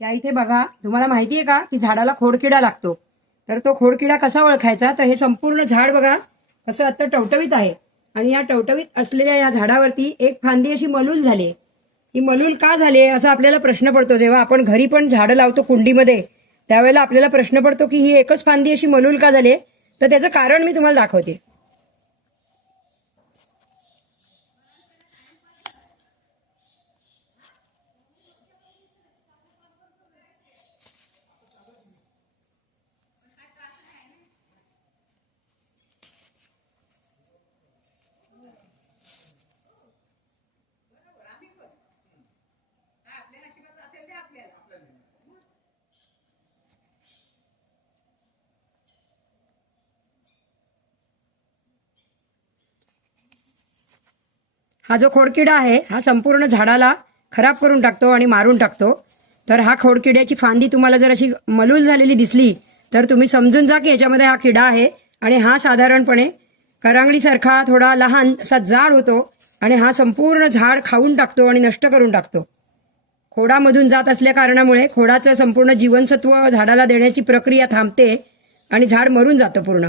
या इथे बघा, तुम्हाला माहिती आहे का की झाडाला खोडकिडा लागतो. तर तो खोडकिडा कसा ओळखायचा, तर हे संपूर्ण झाड बघा कसं आता टवटवीत आहे आणि या टवटवीत असलेल्या या झाडावरती एक फांदी अशी मलूल झाली. ही मलूल का झाली असा आपल्याला प्रश्न पडतो. जेव्हा आपण घरी पण झाडं लावतो कुंडीमध्ये, त्यावेळेला आपल्याला प्रश्न पडतो की ही एकच फांदी अशी मलूल का झाली. तर त्याचं कारण मी तुम्हाला दाखवते. हा जो खोडकिडा आहे हा संपूर्ण झाडाला खराब करून टाकतो आणि मारून टाकतो. तर हा खोडकिड्याची फांदी तुम्हाला जर अशी मलूल झालेली दिसली तर तुम्ही समजून जा की याच्यामध्ये हा किडा आहे आणि हा साधारणपणे करंगडीसारखा थोडा लहान असा जाड होतो आणि हा संपूर्ण झाड खाऊन टाकतो आणि नष्ट करून टाकतो. खोडामधून जात असल्या कारणामुळे खोडाचं संपूर्ण जीवनसत्व झाडाला देण्याची प्रक्रिया थांबते आणि झाड मरून जातं पूर्ण.